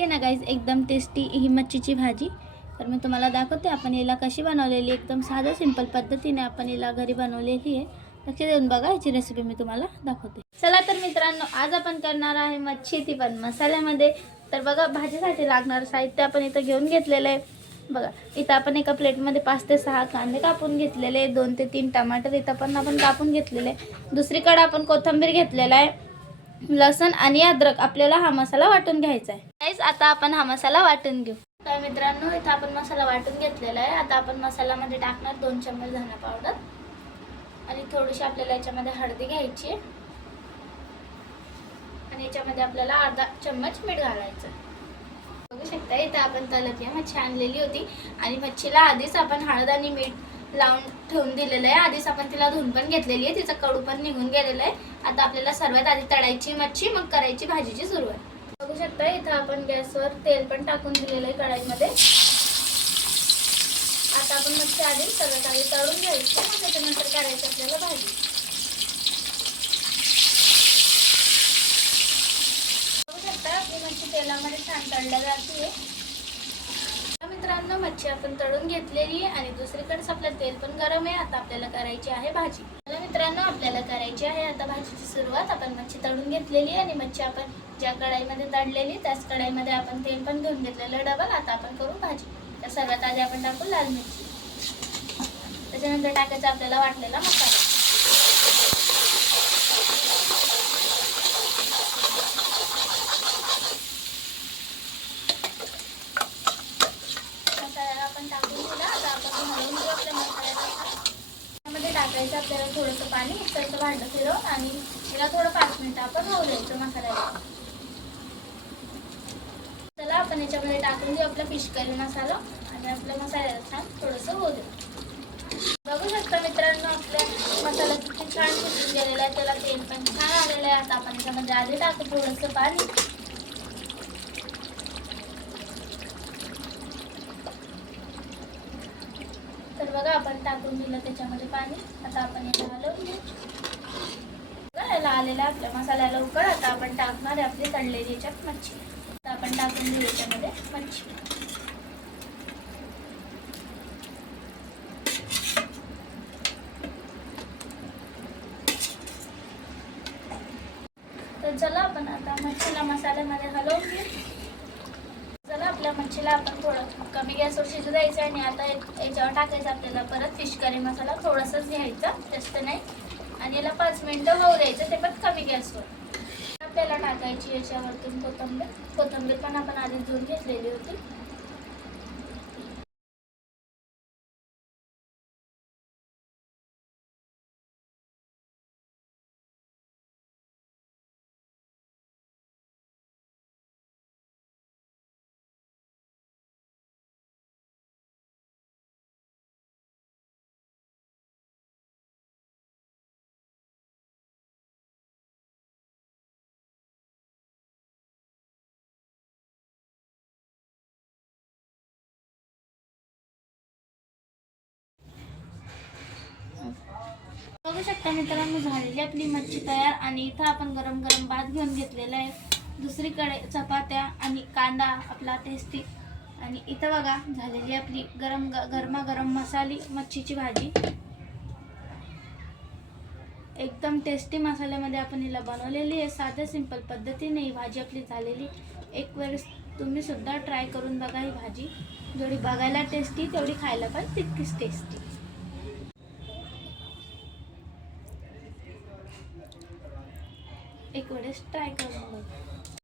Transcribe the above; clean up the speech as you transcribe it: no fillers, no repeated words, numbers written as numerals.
आहे ना गाईज एकदम टेस्टी ही मच्छीची भाजी। तर मी तुम्हाला दाखवते आपण याला कशी बनवलेली। एकदम साधं सिंपल पद्धतीने आपण याला घरी बनवलेली आहे। लक्ष देऊन बघा, याची रेसिपी मी तुम्हाला दाखवते। चला तर मित्रांनो, आज आपण करणार आहे मच्छी, ती पण मसाल्यामध्ये। तर बघा, भाजीसाठी लागणारं साहित्य आपण इथं घेऊन घेतलेलं आहे। बघा, इथं आपण एका प्लेटमध्ये 5 ते 6 कांदे कापून घेतलेले, 2 ते 3 टमाटर इथं पण आपण कापून घेतलेले। दुसरीकडे आपण कोथिंबीर घेतलेला आहे, लसण आणि अद्रक। आपल्याला हा मसाला वाटून घ्यायचा आहे। गाईस, आता आपण हा मसाला वाटून घेऊ। तर मित्रांनो, इथं आपण मसाला वाटून घेतलेला आहे। आता आपण मसाल्यामध्ये टाकणार 2 चम्मच धना पावडर आणि थोडीशी आपल्याला याच्यामध्ये हळदी घ्यायची आहे आणि याच्यामध्ये आपल्याला अर्धा चम्मच मीठ घालायचं। बघू शकता, इथं आपण तलपी मच्छी आणलेली होती आणि मच्छीला आधीच आपण हळद आणि मीठ लावून ठेवून दिलेलं आहे। आधीच आपण तिला धुवून पण घेतलेली आहे, तिचा कडू पण निघून गेलेला आहे। आता आपल्याला सर्वात आधी तळायची मच्छी, मग करायची भाजीची सुरुवात। बघू शकता, इथं आपण गॅसवर तेल पण टाकून दिलेलं आहे कढईमध्ये। आता आपण मच्छी आधी सर्वात आधी तळून घ्यायची, मग त्याच्यानंतर करायची आपल्याला भाजी। बघू शकता, आपली मच्छी तेलामध्ये छान तळल्या जाते। मित्रांनो, मच्छी आपण तळून घेतलेली आहे आणि दुसरीकडेच आपलं तेल पण गरम आहे। आता आपल्याला करायची आहे भाजी। मित्रांनो, आपल्याला करायची आहे आता भाजीची सुरुवात। आपण मच्छी तळून घेतलेली आहे आणि मच्छी आपण ज्या कढईमध्ये तळलेली त्याच कढईमध्ये आपण तेल पण घेऊन घेतलेलं डबल। आता आपण करू भाजी। तर सर्वात आधी आपण टाकू लाल मिरची, त्याच्यानंतर टाकायचा आपल्याला वाटलेला मसाला। आपण टाकून दिला। आता आपण हलवून घेऊ आपल्या मसाल्याला। त्यामध्ये टाकायचं आपल्याला थोडंसं पाणी, मिक्सरचं भांडं फिरवून आणि याला थोडं 5 मिनिटं आपण होऊ द्यायचं मसाल्याला। चला, आपण याच्यामध्ये टाकून देऊ आपला फिश करी मसाला आणि आपल्या मसाल्याला छान थोडंसं होऊ देऊ। बघू शकता मित्रांनो, आपल्या मसाला किती छान शिजून गेलेला आहे, त्याला तेल पण छान आलेलं आहे। आता आपण याच्यामध्ये आधी टाकू थोडंसं पाणी। तर बघा, आपण टाकून दिलं त्याच्यामध्ये पाणी। आता आपण याला हलवून घेऊ। याला आलेला आपल्या मसाल्याला उकळ। आता आपण टाकणार आहे आपली तळलेली याच्यात मच्छी। आता आपण टाकून देऊ याच्यामध्ये मच्छी। तर चला, आपण आता मच्छीला मसाल्यामध्ये हलवून घेऊ। चला, आपल्या मच्छीला आपण थोडं कमी गॅसवर शिजू द्यायचं आणि आता याच्यावर टाकायचं आपल्याला परत फिश करी मसाला। थोडंसंच घ्यायचा, जास्त नाही, आणि याला 5 मिनिटं होऊ द्यायचं, ते पण कमी गॅसवर। आपल्याला टाकायची याच्यावरतून कोथिंबीर। कोथिंबीर पण आपण आधी धुवून घेतलेली होती। बघू शकता मित्रांनो, झालेली आपली मच्छी तयार। आणि इथं आपण गरम गरम भात घेऊन घेतलेला आहे, दुसरीकडे चपात्या आणि कांदा आपला टेस्टी। आणि इथं बघा, झालेली आपली गरमागरम मसाली मच्छीची भाजी। एकदम टेस्टी मसाल्यामध्ये आपण हिला बनवलेली आहे। साध्या सिंपल पद्धतीने ही भाजी आपली झालेली। एक वेळेस तुम्ही सुद्धा ट्राय करून बघा ही भाजी। जेवढी बघायला टेस्टी, तेवढी खायला पण तितकीच टेस्टी। एक वेळेस ट्राय करून बघा।